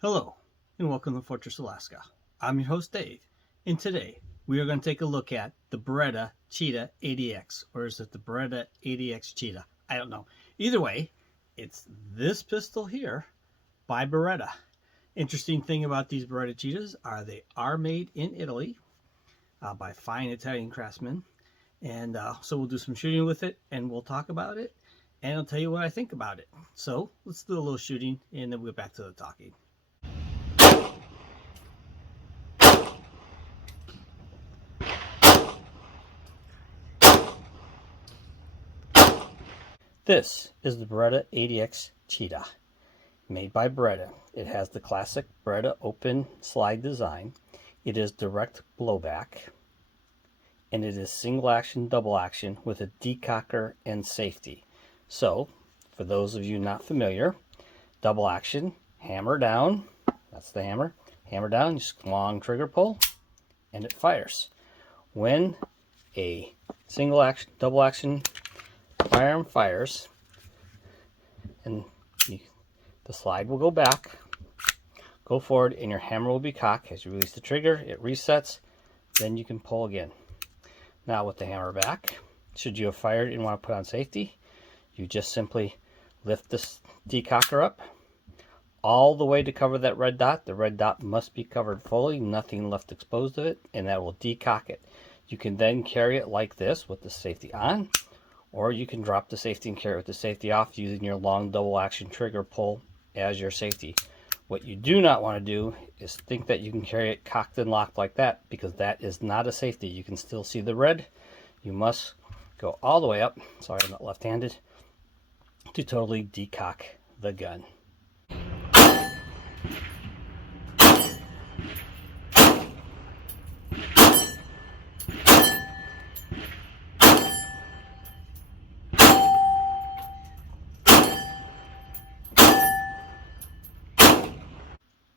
Hello, and welcome to Fortress, Alaska. I'm your host, Dave, and today we are going to take a look at the Beretta Cheetah 80X, or is it the Beretta 80X Cheetah? I don't know. Either way, it's this pistol here by Beretta. Interesting thing about these Beretta Cheetahs are they are made in Italy by fine Italian craftsmen, and so we'll do some shooting with it, and we'll talk about it, and I'll tell you what I think about it. So let's do a little shooting, and then we'll get back to the talking. This is the Beretta 80X Cheetah, made by Beretta. It has the classic Beretta open slide design. It is direct blowback, and it is single action, double action with a decocker and safety. So, for those of you not familiar, double action, hammer down, that's the hammer, hammer down, just long trigger pull, and it fires. When a single action, double action firearm fires, and the slide will go back, go forward, and your hammer will be cocked. As you release the trigger, it resets, then you can pull again. Now with the hammer back, should you have fired and want to put on safety, you just simply lift this decocker up all the way to cover that red dot. The red dot must be covered fully, nothing left exposed of it, and that will decock it. You can then carry it like this with the safety on, or you can drop the safety and carry it with the safety off using your long double action trigger pull as your safety. What you do not want to do is think that you can carry it cocked and locked like that, because that is not a safety. You can still see the red. You must go all the way up, sorry I'm not left-handed, to totally decock the gun.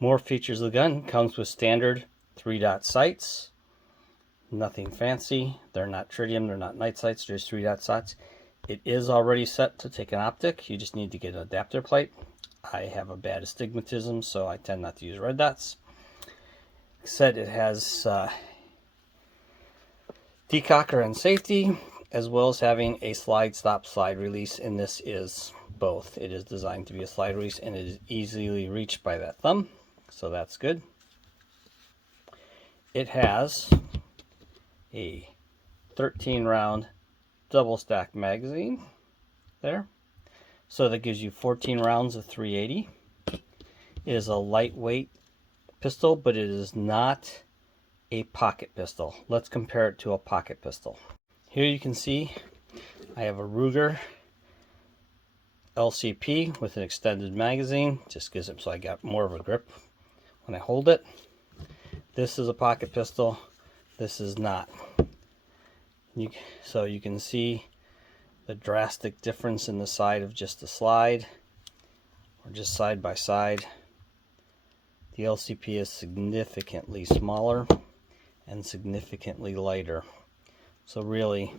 More features of the gun. Comes with standard 3-dot sights. Nothing fancy. They're not tritium, they're not night sights, there's 3-dot sights. It is already set to take an optic. You just need to get an adapter plate. I have a bad astigmatism, so I tend not to use red dots. Like I said, it has decocker and safety, as well as having a slide stop, slide release, and this is both. It is designed to be a slide release, and it is easily reached by that thumb, so that's good. It has a 13-round double stack magazine there, so that gives you 14 rounds of 380. It is a lightweight pistol, but it is not a pocket pistol. Let's compare it to a pocket pistol. Here you can see I have a Ruger LCP with an extended magazine. Just gives it so I got more of a grip when I hold it. This is a pocket pistol. This is not. So you can see the drastic difference in the side of just the slide, or just side by side. The LCP is significantly smaller and significantly lighter. So really,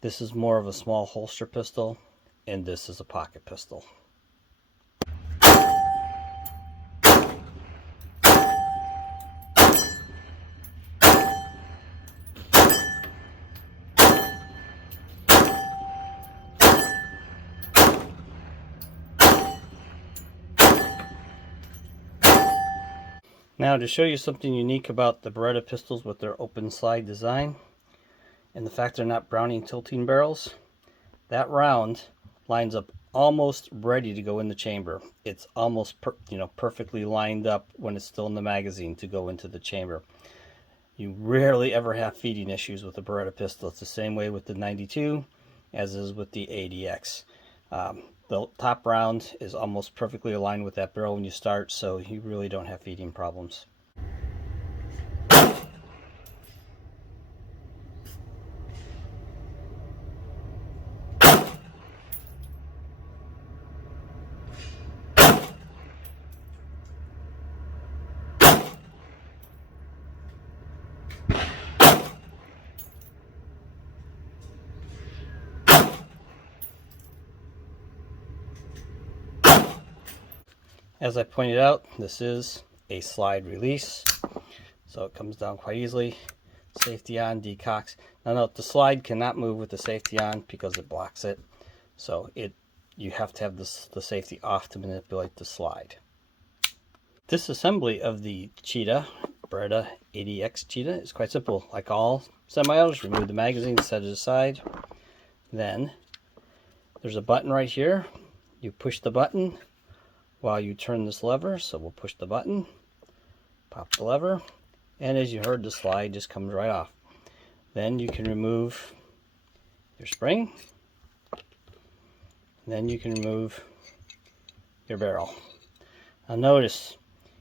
this is more of a small holster pistol, and this is a pocket pistol. Now, to show you something unique about the Beretta pistols with their open slide design and the fact they're not Browning tilting barrels, that round lines up almost ready to go in the chamber. It's almost perfectly lined up when it's still in the magazine to go into the chamber. You rarely ever have feeding issues with a Beretta pistol. It's the same way with the 92 as is with the 80X. The top round is almost perfectly aligned with that barrel when you start, so you really don't have feeding problems. As I pointed out, this is a slide release, so it comes down quite easily. Safety on, decocks. Now note, the slide cannot move with the safety on because it blocks it. So you have to have the safety off to manipulate the slide. Disassembly of the Cheetah, Beretta 80X Cheetah, is quite simple. Like all semi-autos, remove the magazine, set it aside. Then there's a button right here. You push the button while you turn this lever. So we'll push the button, pop the lever, and as you heard, the slide just comes right off. Then you can remove your spring. Then you can remove your barrel. Now notice,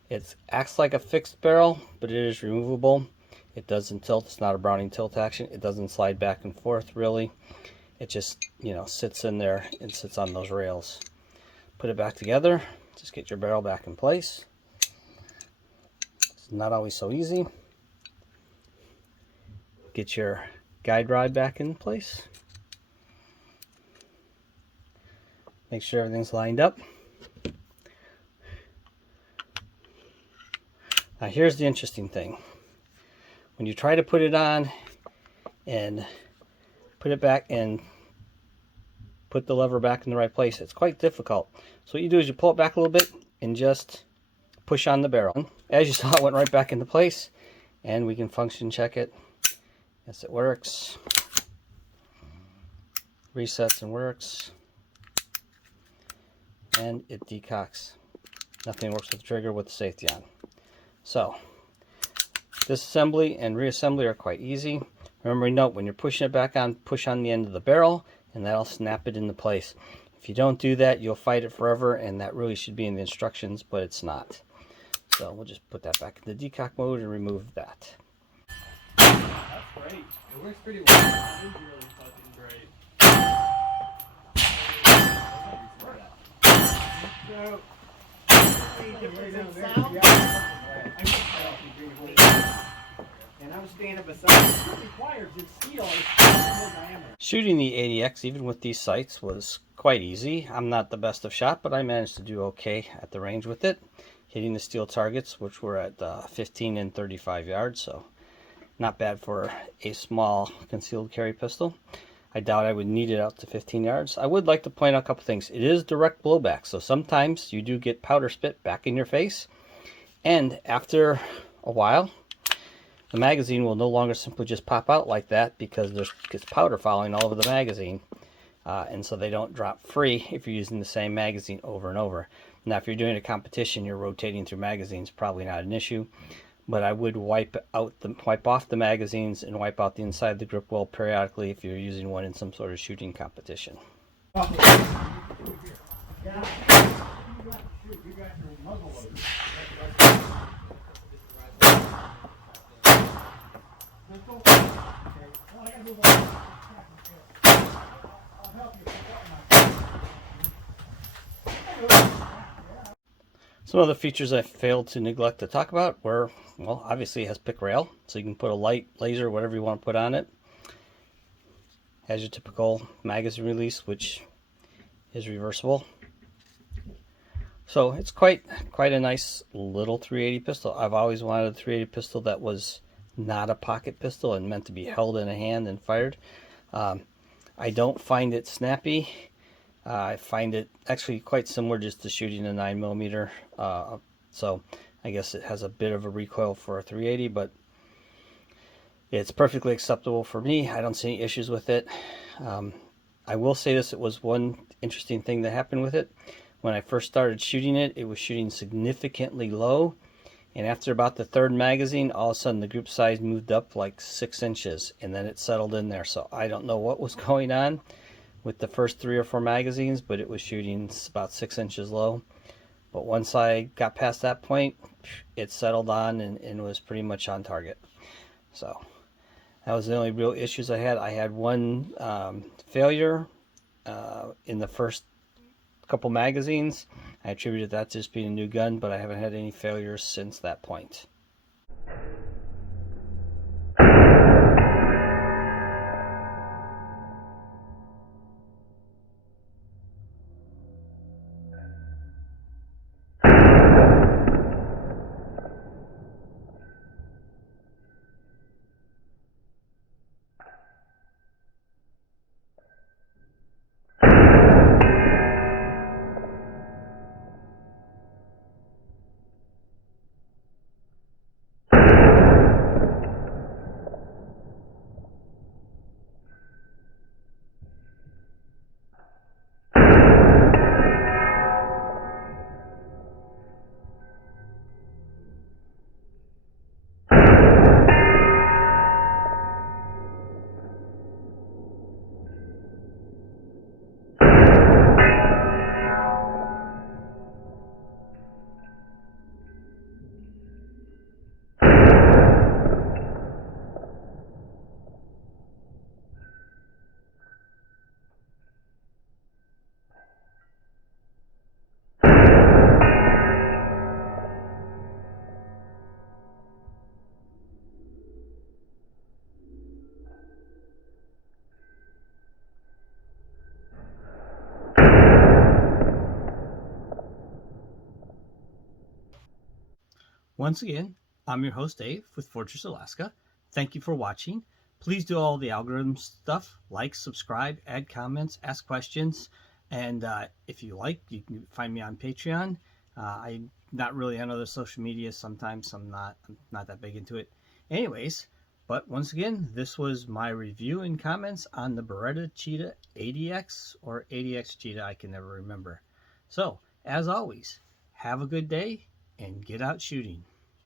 it acts like a fixed barrel, but it is removable. It doesn't tilt. It's not a Browning tilt action. It doesn't slide back and forth really. It just, sits in there and sits on those rails. Put it back together. Just get your barrel back in place. It's not always so easy. Get your guide rod back in place. Make sure everything's lined up. Now here's the interesting thing. When you try to put it on and put it back and put the lever back in the right place, it's quite difficult. So what you do is you pull it back a little bit and just push on the barrel. As you saw, it went right back into place, and we can function check it. Yes, it works. Resets and works. And it decocks. Nothing works with the trigger with the safety on. So, disassembly and reassembly are quite easy. Remember, note, when you're pushing it back on, push on the end of the barrel, and that'll snap it into place. If you don't do that, you'll fight it forever, and that really should be in the instructions, but it's not. So we'll just put that back in the decock mode and remove that. That's great. It works pretty well. It is really fucking great. And I'm standing beside it. It requires its steel more diameter. Shooting the 80X, even with these sights, was quite easy. I'm not the best of shot, but I managed to do okay at the range with it. Hitting the steel targets, which were at 15 and 35 yards, so not bad for a small concealed carry pistol. I doubt I would need it out to 15 yards. I would like to point out a couple things. It is direct blowback, so sometimes you do get powder spit back in your face, and after a while, the magazine will no longer simply just pop out like that because there's powder falling all over the magazine, and so they don't drop free if you're using the same magazine over and over. Now, if you're doing a competition, you're rotating through magazines, probably not an issue. But I would wipe off the magazines and wipe out the inside of the grip well periodically if you're using one in some sort of shooting competition. Some of the features I failed to neglect to talk about were, well, obviously it has pick rail, so you can put a light, laser, whatever you want to put on it. Has your typical magazine release, which is reversible. So it's quite a nice little 380 pistol. I've always wanted a 380 pistol that was not a pocket pistol and meant to be held in a hand and fired. I don't find it snappy. I find it actually quite similar just to shooting a 9mm. So I guess it has a bit of a recoil for a 380, but it's perfectly acceptable for me. I don't see any issues with it. I will say this, it was one interesting thing that happened with it. When I first started shooting it, it was shooting significantly low. And after about the third magazine, all of a sudden the group size moved up like 6 inches, and then it settled in there. So I don't know what was going on with the first 3 or 4 magazines, but it was shooting about 6 inches low. But once I got past that point, it settled on and was pretty much on target. So that was the only real issues I had. I had one failure in the first couple magazines. I attributed that to just being a new gun, but I haven't had any failures since that point. Once again, I'm your host Dave with Fortress Alaska. Thank you for watching. Please do all the algorithm stuff, like, subscribe, add comments, ask questions, and if you like, you can find me on Patreon. I'm not really on other social media. Sometimes I'm not that big into it. Anyways, but once again, this was my review and comments on the Beretta Cheetah 80X or 80X Cheetah. I can never remember. So, as always, have a good day and get out shooting.